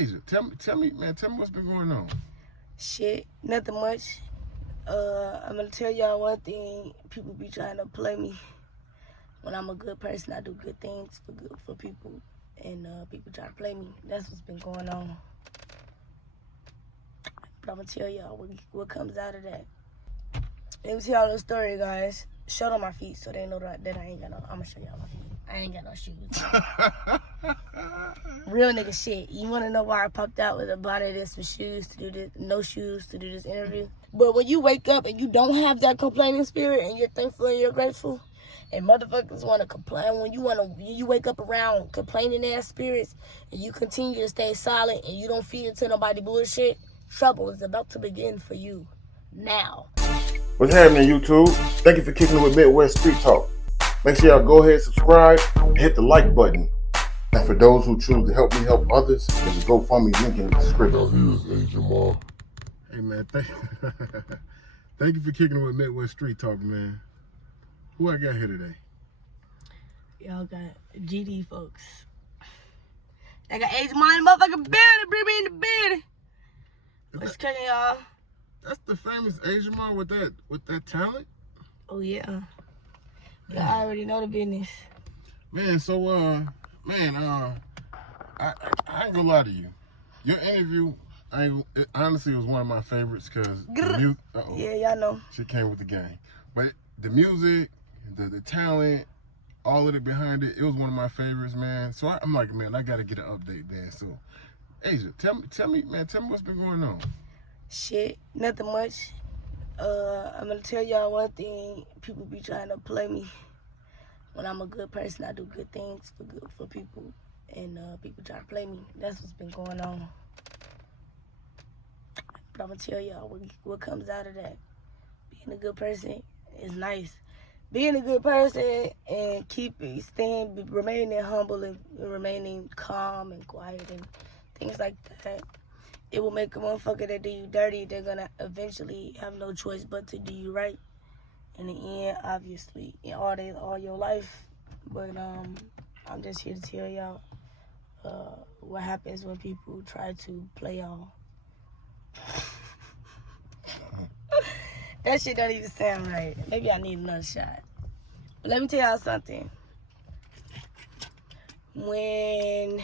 Asia, tell me what's been going on. Shit, nothing much. I'm gonna tell y'all one thing. People be trying to play me. When I'm a good person, I do good things for people, and people try to play me. That's what's been going on. But I'm gonna tell y'all what comes out of that. Let me tell y'all the story, guys. Shirt on my feet so they know that I ain't got no. I'm gonna show y'all my feet. I ain't got no shoes. Real nigga shit. You wanna know why I popped out with a bonnet and some shoes to do this, no shoes to do this interview? But when you wake up and you don't have that complaining spirit and you're thankful and you're grateful, and motherfuckers wanna complain when you wake up around complaining ass spirits and you continue to stay silent and you don't feed into nobody bullshit, trouble is about to begin for you now. What's happening, YouTube? Thank you for kicking it with Midwest Street Talk. Make sure y'all go ahead, subscribe, and hit the like button. And for those who choose to help me help others, there's a GoFundMe link in the description. Now here's AsiaMA. Hey man, thank you for kicking it with Midwest Street Talk, man. Who I got here today? Y'all got GD folks. I got AsiaMA in the motherfucking building. Bring me in the building. What's cooking, y'all? That's the famous AsiaMA with that talent? Oh yeah. Yeah, I already know the business. Man, so I ain't gonna lie to you. Your interview, it honestly was one of my favorites because yeah, y'all know. She came with the game. But the music, the talent, all of it behind it, it was one of my favorites, man. So I'm like, man, I gotta get an update, man. So, Asia, tell me what's been going on. Shit, nothing much. I'm gonna tell y'all one thing. People be trying to play me. When I'm a good person, I do good things for people, and people try to play me. That's what's been going on. But I'm gonna tell y'all what comes out of that. Being a good person is nice. Being a good person and remaining humble and remaining calm and quiet and things like that. It will make a motherfucker that do you dirty. They're gonna eventually have no choice but to do you right. In the end, obviously, in all your life. But I'm just here to tell y'all what happens when people try to play y'all. That shit don't even sound right. Maybe I need another shot. But let me tell y'all something. I'm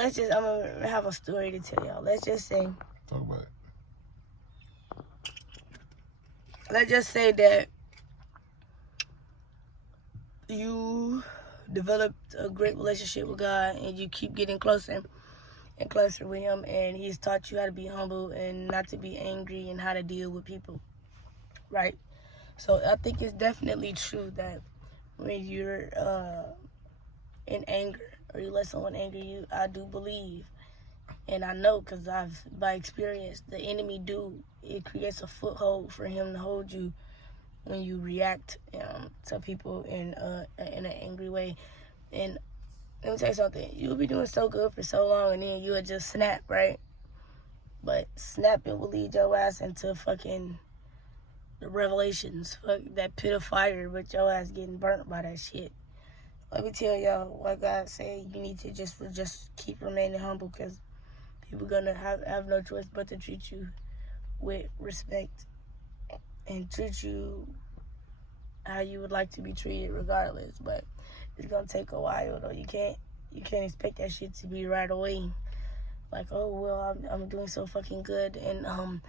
gonna have a story to tell y'all. Let's just say. Talk about it. Let's just say that you developed a great relationship with God and you keep getting closer and closer with Him, and He's taught you how to be humble and not to be angry and how to deal with people, right? So I think it's definitely true that when you're in anger or you let someone anger you, I do believe, and I know because by experience, the enemy it creates a foothold for him to hold you when you react to people in an angry way. And let me tell you something, you'll be doing so good for so long and then you'll just snap, right? But snapping will lead your ass into fucking the revelations, that pit of fire, with your ass getting burnt by that shit. Let me tell y'all what God said. You need to just keep remaining humble because people gonna have no choice but to treat you with respect and treat you how you would like to be treated regardless. But it's gonna take a while though. You can't expect that shit to be right away. Like, oh well, I'm doing so fucking good, and no,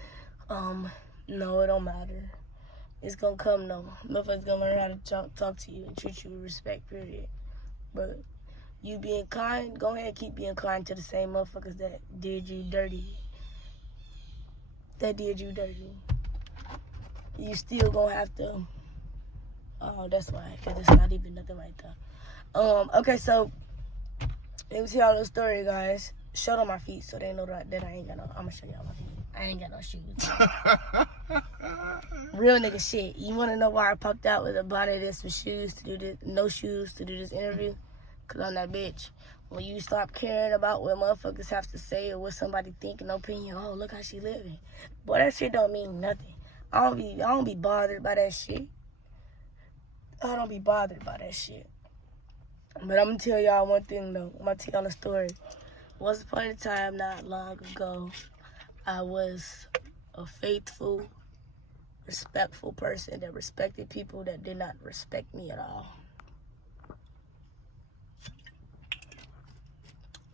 it don't matter. It's gonna come though. Motherfuckers gonna learn how to talk to you and treat you with respect, period. But you being kind, go ahead and keep being kind to the same motherfuckers that did you dirty. You still gonna have to. Oh, that's why, because it's not even nothing like that. Okay, so let me tell y'all the story, guys. Shirt on my feet so they know that I ain't got no. I'm gonna show y'all my feet. I ain't got no shoes. Real nigga shit. You wanna know why I popped out with a bonnet and some shoes to do this, no shoes to do this interview? Cause I'm that bitch. When you stop caring about what motherfuckers have to say or what somebody think and opinion, oh look how she living. Boy, that shit don't mean nothing. I don't be bothered by that shit. I don't be bothered by that shit. But I'm gonna tell y'all one thing though. I'm gonna tell y'all a story. Once upon a time, not long ago, I was a faithful, respectful person that respected people that did not respect me at all.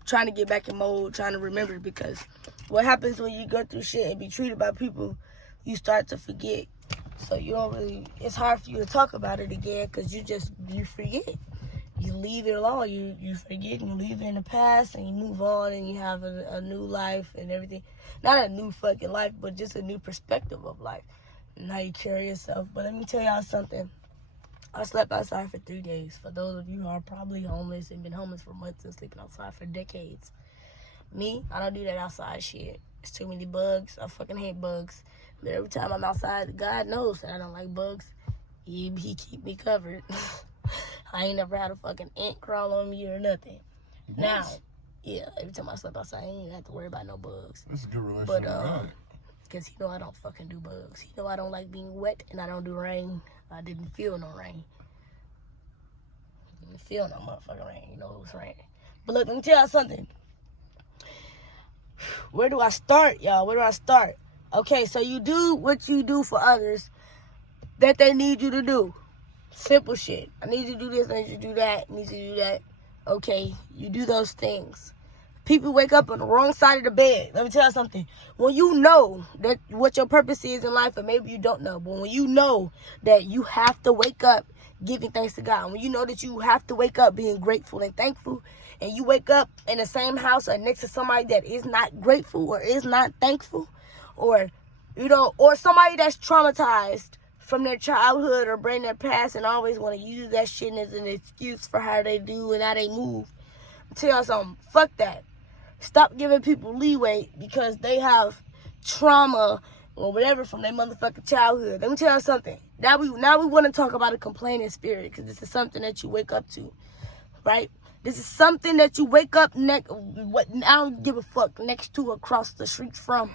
Trying to get back in mode, trying to remember, because what happens when you go through shit and be treated by people, you start to forget. So you don't really, it's hard for you to talk about it again because you forget. You leave it alone, you forget and you leave it in the past and you move on and you have a new life and everything. Not a new fucking life, but just a new perspective of life and how you carry yourself. But let me tell y'all something. I slept outside for 3 days. For those of you who are probably homeless and been homeless for months and sleeping outside for decades. Me, I don't do that outside shit. It's too many bugs. I fucking hate bugs. But every time I'm outside, God knows that I don't like bugs. He keep me covered. I ain't never had a fucking ant crawl on me or nothing. What? Now, yeah, every time I sleep outside, I ain't have to worry about no bugs. That's a good relationship. But, because he know I don't fucking do bugs. He know I don't like being wet and I don't do rain. I didn't feel no rain. Didn't feel no motherfucking rain. You know it was raining. But look, let me tell you something. Where do I start, y'all? Where do I start? Okay, so you do what you do for others that they need you to do. Simple shit. I need you to do this, I need you to do that, I need you to do that. Okay, you do those things. People wake up on the wrong side of the bed. Let me tell you something. When you know that what your purpose is in life, or maybe you don't know, but when you know that you have to wake up giving thanks to God, when you know that you have to wake up being grateful and thankful, and you wake up in the same house or next to somebody that is not grateful or is not thankful, or, you know, or somebody that's traumatized from their childhood or bring their past and always want to use that shit as an excuse for how they do and how they move. I'll tell y'all something. Fuck that. Stop giving people leeway because they have trauma or whatever from their motherfucking childhood. Let me tell you something. Now we want to talk about a complaining spirit, because this is something that you wake up to, right? This is something that you wake up I don't give a fuck, next to, across the street from.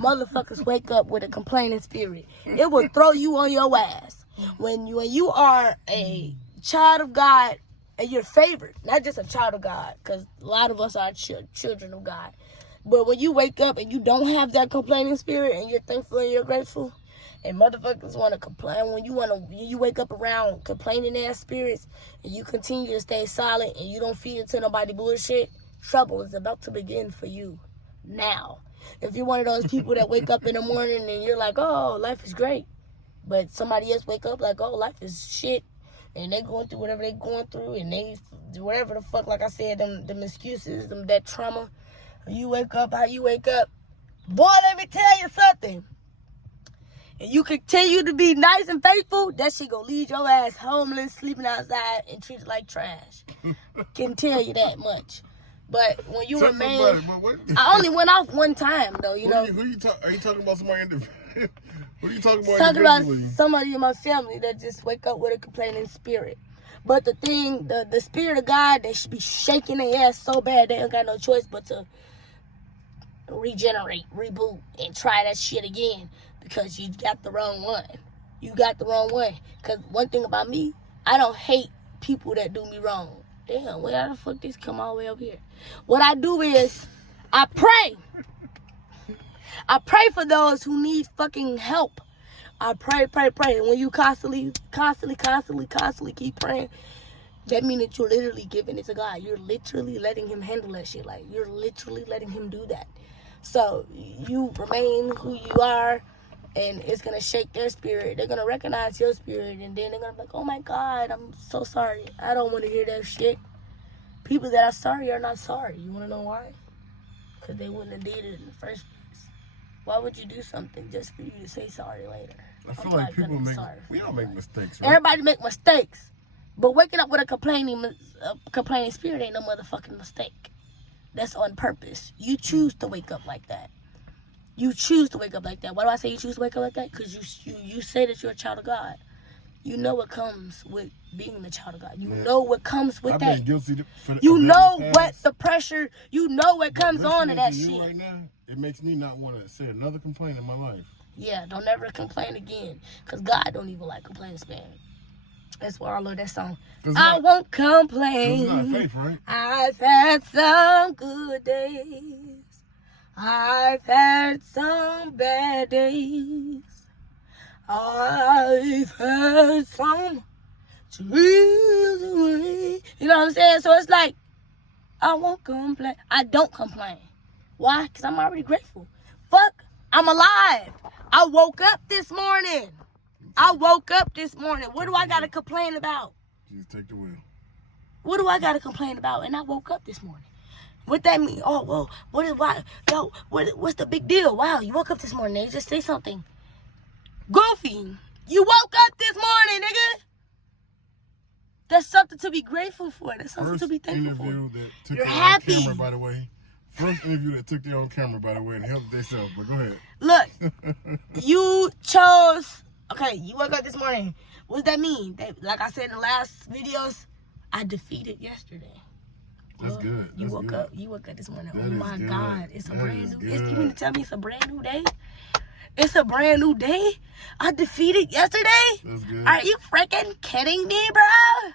Motherfuckers wake up with a complaining spirit. It will throw you on your ass. When you are a child of God, and you're favored, not just a child of God, because a lot of us are children of God. But when you wake up and you don't have that complaining spirit and you're thankful and you're grateful, and motherfuckers want to complain, when you wake up around complaining ass spirits and you continue to stay silent and you don't feed into nobody bullshit, trouble is about to begin for you now. If you're one of those people that wake up in the morning and you're like, oh, life is great, but somebody else wake up like, oh, life is shit, and they going through whatever they going through, and they do whatever the fuck, like I said, them excuses, that trauma. You wake up how you wake up. Boy, let me tell you something. And you continue to be nice and faithful, that shit gonna leave your ass homeless, sleeping outside, and treated like trash. Can tell you that much. But when you remain, I only went off one time though, you know. Are you talking about somebody in the? What are you talking about? Talking about somebody in my family that just wake up with a complaining spirit. But the thing, the spirit of God, they should be shaking their ass so bad they don't got no choice but to regenerate, reboot, and try that shit again, because you got the wrong one. You got the wrong one. Because one thing about me, I don't hate people that do me wrong. Damn, where the fuck this come all the way up here? What I do is, I pray. I pray for those who need fucking help. I pray. And when you constantly keep praying, that means that you're literally giving it to God. You're literally letting him handle that shit. Like, you're literally letting him do that. So you remain who you are, and it's going to shake their spirit. They're going to recognize your spirit, and then they're going to be like, oh my God, I'm so sorry. I don't want to hear that shit. People that are sorry are not sorry. You want to know why? Because they wouldn't have did it in the first place. Why would you do something just for you to say sorry later? I feel like people we all make mistakes, right? Everybody make mistakes. But waking up with a complaining spirit ain't no motherfucking mistake. That's on purpose. You choose to wake up like that. You choose to wake up like that. Why do I say you choose to wake up like that? Because you say that you're a child of God. You know what comes with being the child of God. You know what comes with that. You know what the pressure, you know what comes on in that shit. Right now, it makes me not want to say another complaint in my life. Yeah, don't ever complain again. Because God don't even like complaining spirit. That's why I love that song. It's I not- won't It's not complain. faith, right? I've had some good days. I've had some bad days. I've had some trees away. You know what I'm saying? So it's like, I won't complain. I don't complain. Why? Because I'm already grateful. Fuck, I'm alive. I woke up this morning. What do I got to complain about? Jesus, take the wheel. What do I got to complain about? And I woke up this morning. What that mean? Oh, well, what's the big deal? Wow, you woke up this morning. They just say something. Goofy, you woke up this morning, nigga. That's something to be grateful for. That's something First to be thankful for. interview that took You're their happy. own camera, by the way. First interview that took their own camera, by the way, and helped themselves. But go ahead. Look, you chose. Okay, you woke up this morning. What does that mean? That, like I said in the last videos, I defeated yesterday. That's Well, good. You That's woke good. up. You woke up this morning. That Oh is my good. God! It's a That brand is new. You good. mean to tell me it's a brand new day? It's a brand new day. I defeated yesterday. That's good. Are you freaking kidding me, bro?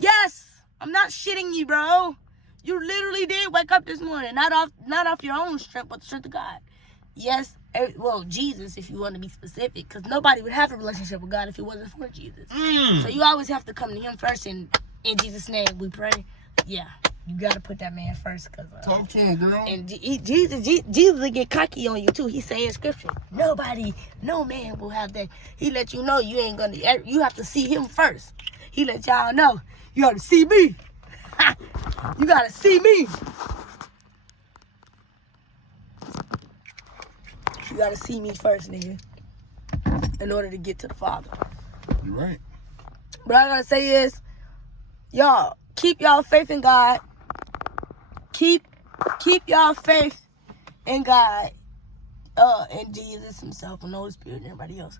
Yes, I'm not shitting you, bro. You literally did wake up this morning, not off your own strength, but the strength of God. Yes, well, Jesus, if you want to be specific, because nobody would have a relationship with God if it wasn't for Jesus. So you always have to come to Him first, and in Jesus' name we pray. Yeah, you got to put that man first, because Talk to him, girl. and Jesus will get cocky on you too. He say in scripture, no man will have that. He let you know you ain't gonna. You have to see Him first. He let y'all know you gotta see me. You gotta see me. You gotta see me first, nigga, in order to get to the Father. You're right. What I gotta say is, y'all keep y'all faith in God. Keep y'all faith in God, in Jesus Himself and the Holy Spirit and everybody else.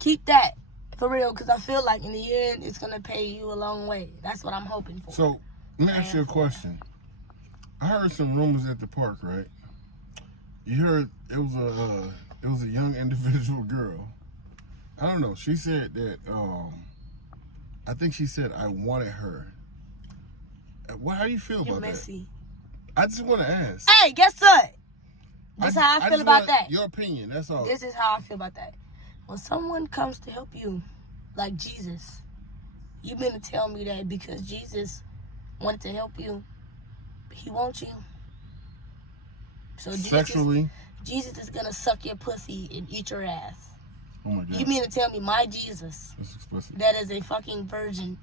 Keep that for real, because I feel like in the end it's gonna pay you a long way. That's what I'm hoping for. So, let me ask you a question. I heard some rumors at the park, right? You heard it was a young individual girl. I don't know. She said that I think she said I wanted her. How do you feel You're about messy. that? I just want to ask. Hey, guess what? This is how I feel just about want that. Your opinion. That's all. This is how I feel about that. When someone comes to help you, like Jesus, you meant to tell me that because Jesus wanted to help you, He wants you. So Sexually. Jesus is gonna suck your pussy and eat your ass. Oh my God. You mean to tell me my Jesus, That's explicit. that is a fucking virgin?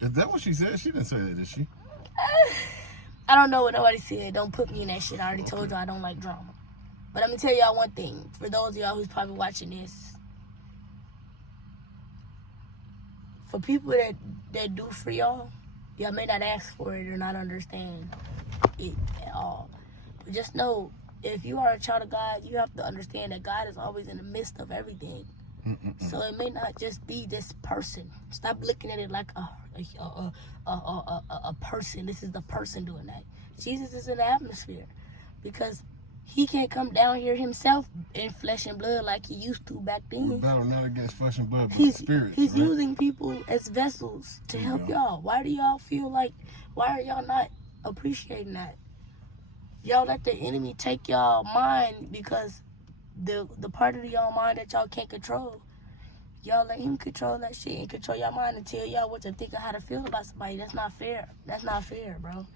Is that what she said? She didn't say that, did she? I don't know what nobody said. Don't put me in that shit. I already told you I don't like drama. But I'm gonna tell y'all one thing. For those of y'all who's probably watching this, for people that do for y'all may not ask for it or not understand it at all. But just know, if you are a child of God, you have to understand that God is always in the midst of everything. So it may not just be this person. Stop looking at it like a person. This is the person doing that. Jesus is in the atmosphere, because He can't come down here Himself in flesh and blood like He used to back We then. battle not against flesh and blood, but He's spirits. He's right? using people as vessels to There you help go. y'all. Why do y'all feel like? Why are y'all not appreciating that? Y'all let the enemy take y'all mind, because the part of y'all mind that y'all can't control, y'all let him control that shit and control y'all mind and tell y'all what to think or how to feel about somebody. That's not fair. That's not fair, bro.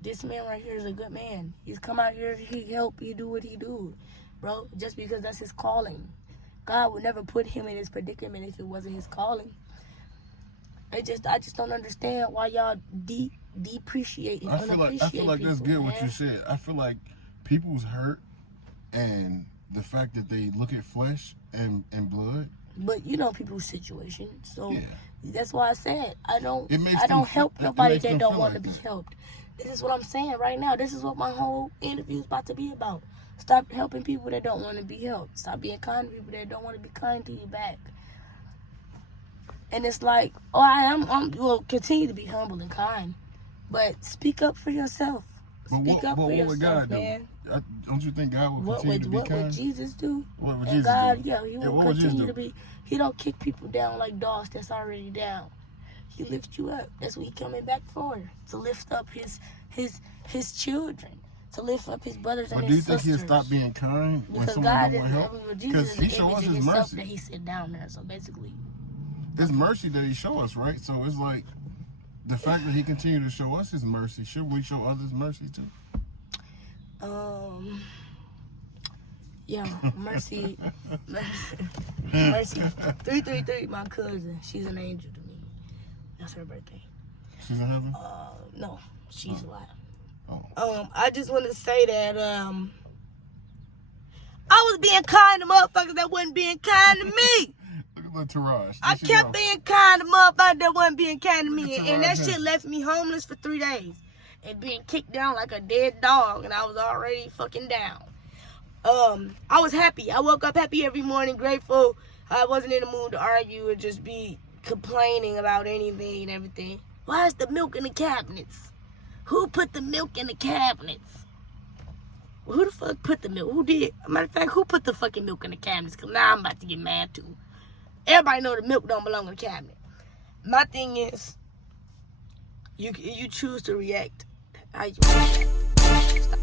This man right here is a good man. He's come out here, he help, he do what he do, bro, just because that's his calling. God would never put him in his predicament if it wasn't his calling. I just don't understand why y'all depreciate and I feel unappreciate like that's people, good what man. you said. I feel like people's hurt and the fact that they look at flesh and blood. But you know people's situation, so Yeah. that's why I said I don't It makes don't them help it nobody makes that them don't feel want like to be that. helped. This is what I'm saying right now. This is what my whole interview is about to be about. Stop helping people that don't want to be helped. Stop being kind to people that don't want to be kind to you back. And it's like, oh, I will continue to be humble and kind, but speak up for yourself. Speak up for what would yourself, God do? man. Don't you think God would What continue to be would kind? Jesus do? What would And Jesus God, do? yeah, he will what would Jesus continue do? to be. He don't kick people down like dogs that's already down. He lifts you up. That's what he coming back for. To lift up his children. To lift up his brothers and But do you his think sisters. he'll stop being kind when Because someone God don't is, want help? Jesus He is show the us image of his himself mercy. that he sit down there. So basically, There's mercy that he show us, right? So it's like the fact that he continued to show us his mercy. Should we show others mercy too? yeah, mercy. Mercy. 333, my cousin. She's an angel to me. That's her birthday. She's in heaven? No, she's alive. Oh. I just want to say that I was being kind to motherfuckers that wasn't being kind to me. Look at the Taraj. I kept being kind to motherfuckers that wasn't being kind to me, at and that Taraj. shit left me homeless for 3 days and being kicked down like a dead dog, and I was already fucking down. I was happy. I woke up happy every morning, grateful. I wasn't in the mood to argue or just be complaining about anything and everything. Why is the milk in the cabinets? Who put the milk in the cabinets? Who the fuck put the milk? Who did? Matter of fact, who put the fucking milk in the cabinets? Because now I'm about to get mad too. Everybody know the milk don't belong in the cabinet. My thing is, you choose to react how you react. Stop.